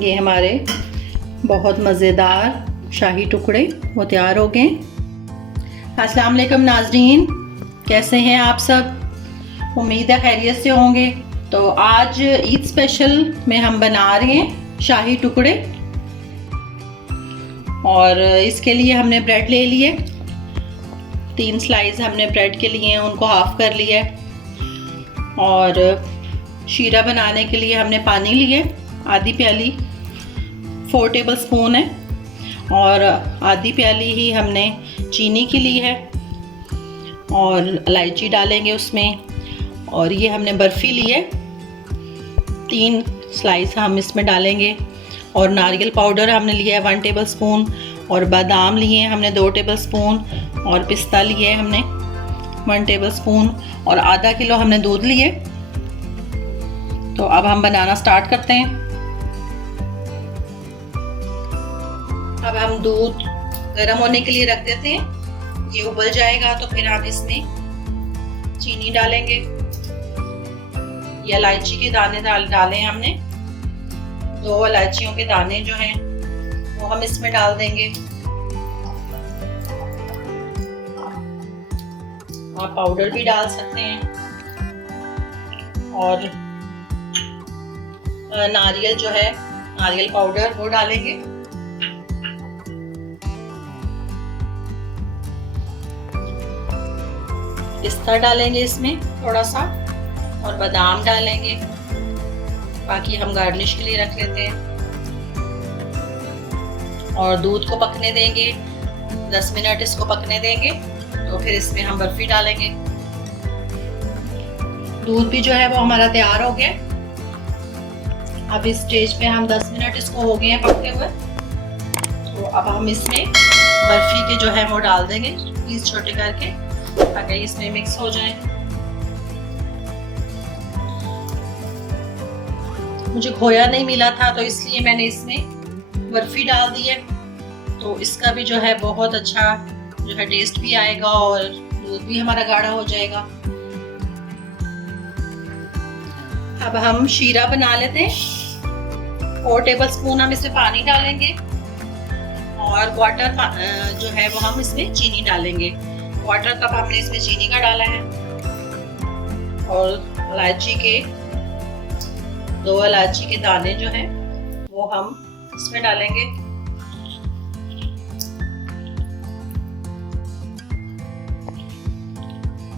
ये हमारे बहुत मज़ेदार शाही टुकड़े वो तैयार हो गए। अस्सलाम वालेकुम नाज़रीन, कैसे हैं आप सब? उम्मीद है खैरियत से होंगे। तो आज ईद स्पेशल में हम बना रहे हैं शाही टुकड़े, और इसके लिए हमने ब्रेड ले लिए। 3 स्लाइस हमने ब्रेड के लिए हैं, उनको हाफ कर लिया है। और शीरा बनाने के लिए हमने पानी लिए, आधी प्याली 4 टेबल स्पून है, और आधी प्याली ही हमने चीनी की ली है, और इलायची डालेंगे उसमें। और ये हमने बर्फ़ी ली है, 3 स्लाइस हम इसमें डालेंगे। और नारियल पाउडर हमने लिया है 1 टेबल स्पून, और बादाम लिए हैं हमने 2 टेबल स्पून, और पिस्ता लिए हमने 1 टेबल स्पून, और आधा किलो हमने दूध लिए। तो अब हम बनाना स्टार्ट करते हैं। अब हम दूध गर्म होने के लिए रख देते हैं। ये उबल जाएगा तो फिर हम इसमें चीनी डालेंगे। ये इलायची के दाने डाले हमने, 2 इलायचियों के दाने जो हैं वो हम इसमें डाल देंगे। आप पाउडर भी डाल सकते हैं। और नारियल जो है, नारियल पाउडर वो डालेंगे। पिस्ता डालेंगे इसमें थोड़ा सा, और बादाम डालेंगे। बाकी हम गार्निश के लिए रख लेते हैं। और दूध को पकने देंगे, 10 मिनट इसको पकने देंगे। तो फिर इसमें हम बर्फी डालेंगे। दूध भी जो है वो हमारा तैयार हो गया। अब इस स्टेज पे हम 10 मिनट इसको हो गए हैं पकते हुए। तो अब हम इसमें बर्फी के जो है वो डाल देंगे, पीस छोटे करके, ताकि इसमें मिक्स हो जाए। मुझे खोया नहीं मिला था तो इसलिए मैंने इसमें बर्फी डाल दी है। तो इसका भी जो है बहुत अच्छा जो है टेस्ट भी आएगा, और दूध भी हमारा गाढ़ा हो जाएगा। अब हम शीरा बना लेते हैं। 4 टेबल स्पून हम इसमें पानी डालेंगे, और क्वार्टर जो है वो हम इसमें चीनी डालेंगे। 1/4 कप हमने इसमें चीनी का डाला है। और इलायची के 2 इलायची के दाने जो हैं वो हम इसमें डालेंगे।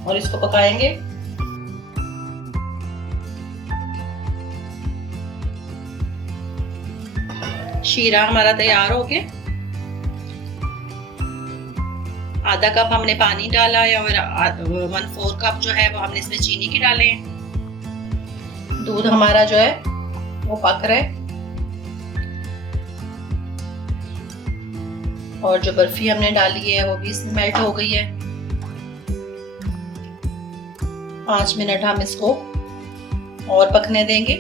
और इसको पकाएंगे। शीरा हमारा तैयार हो गया। आधा कप हमने पानी डाला है, और 1/4 कप जो है वो हमने इसमें चीनी की डाले हैं। दूध हमारा जो है वो पक रहा है। और जो बर्फी हमने डाली है वो भी इसमें मेल्ट हो गई है। 5 मिनट हम इसको और पकने देंगे।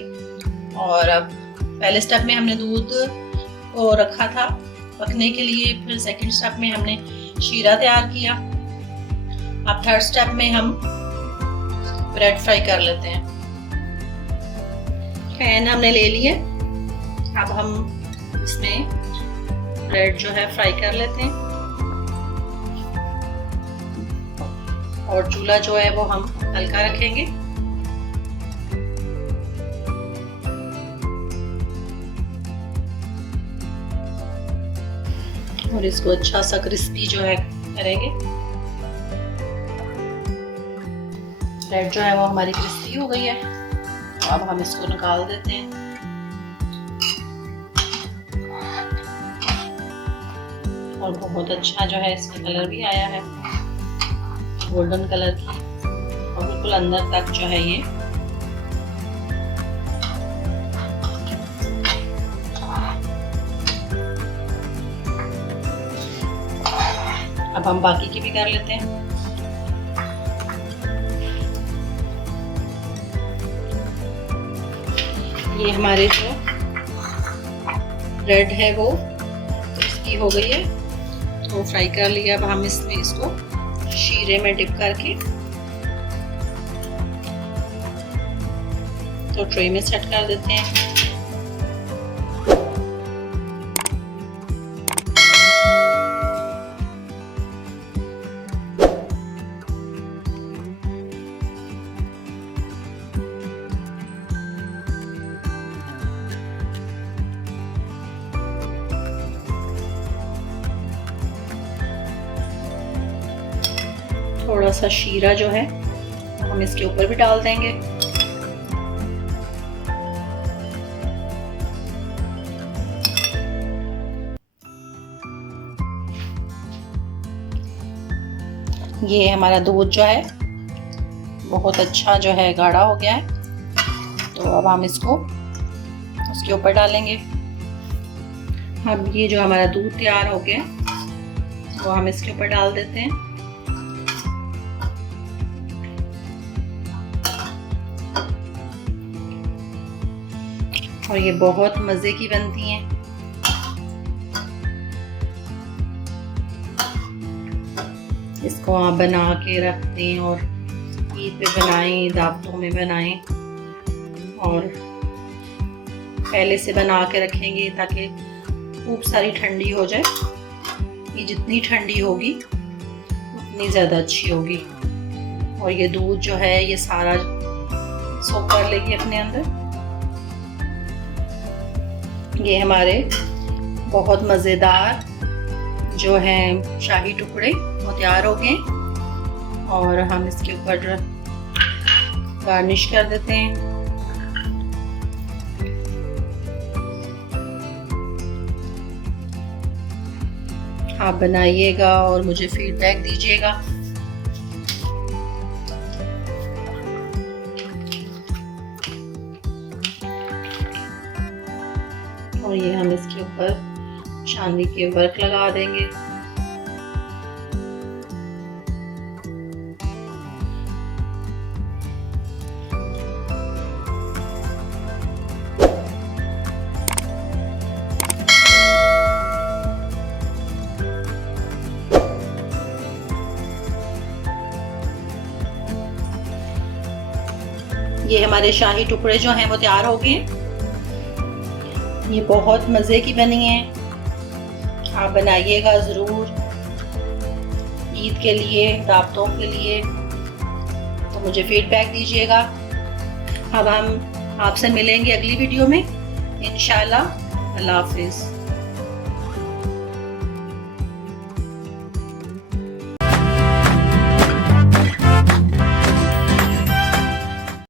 और अब पहले स्टेप में हमने दूध को रखा था पकने के लिए, फिर सेकंड स्टेप में हमने शीरा तैयार किया। अब थर्ड स्टेप में हम ब्रेड फ्राई कर लेते हैं। पैन हमने ले लिए। अब हम इसमें ब्रेड जो है फ्राई कर लेते हैं। और चूल्हा जो है वो हम हल्का रखेंगे। और इसको अच्छा सा क्रिस्पी जो है करेंगे। ब्रेड जो है वो हमारी क्रिस्पी हो गई है। अब हम इसको निकाल देते हैं। और बहुत अच्छा जो है इसका कलर भी आया है, गोल्डन कलर की, और बिल्कुल अंदर तक जो है ये अब हम बाकी की भी कर लेते हैं। ये हमारे जो ब्रेड है वो क्रिस्पी हो गई है, तो फ्राई कर लिया। अब हम इसमें इसको शीरे में डिप करके तो ट्रे में सेट कर देते हैं। थोड़ा सा शीरा जो है हम इसके ऊपर भी डाल देंगे। ये हमारा दूध जो है बहुत अच्छा जो है गाढ़ा हो गया है, तो अब हम इसको उसके ऊपर डालेंगे। अब ये जो हमारा दूध तैयार हो गया वो हम इसके ऊपर डाल देते हैं। और ये बहुत मज़े की बनती हैं। इसको आप बना के रख दें और ईद पे बनाएं, दावतों में बनाएं, और पहले से बना के रखेंगे ताकि खूब सारी ठंडी हो जाए। ये जितनी ठंडी होगी उतनी ज़्यादा अच्छी होगी। और ये दूध जो है ये सारा सोख कर लेगी अपने अंदर। ये हमारे बहुत मज़ेदार जो हैं शाही टुकड़े वो तैयार हो गए, और हम इसके ऊपर गार्निश कर देते हैं। आप बनाइएगा और मुझे फीडबैक दीजिएगा। और ये हम इसके ऊपर चांदी के वर्क लगा देंगे। ये हमारे शाही टुकड़े जो हैं वो तैयार हो गए। ये बहुत मज़े की बनी हैं, आप बनाइएगा ज़रूर ईद के लिए, दावतों के लिए। तो मुझे फीडबैक दीजिएगा। अब हम आपसे मिलेंगे अगली वीडियो में इंशाल्लाह। अल्लाह हाफिज़।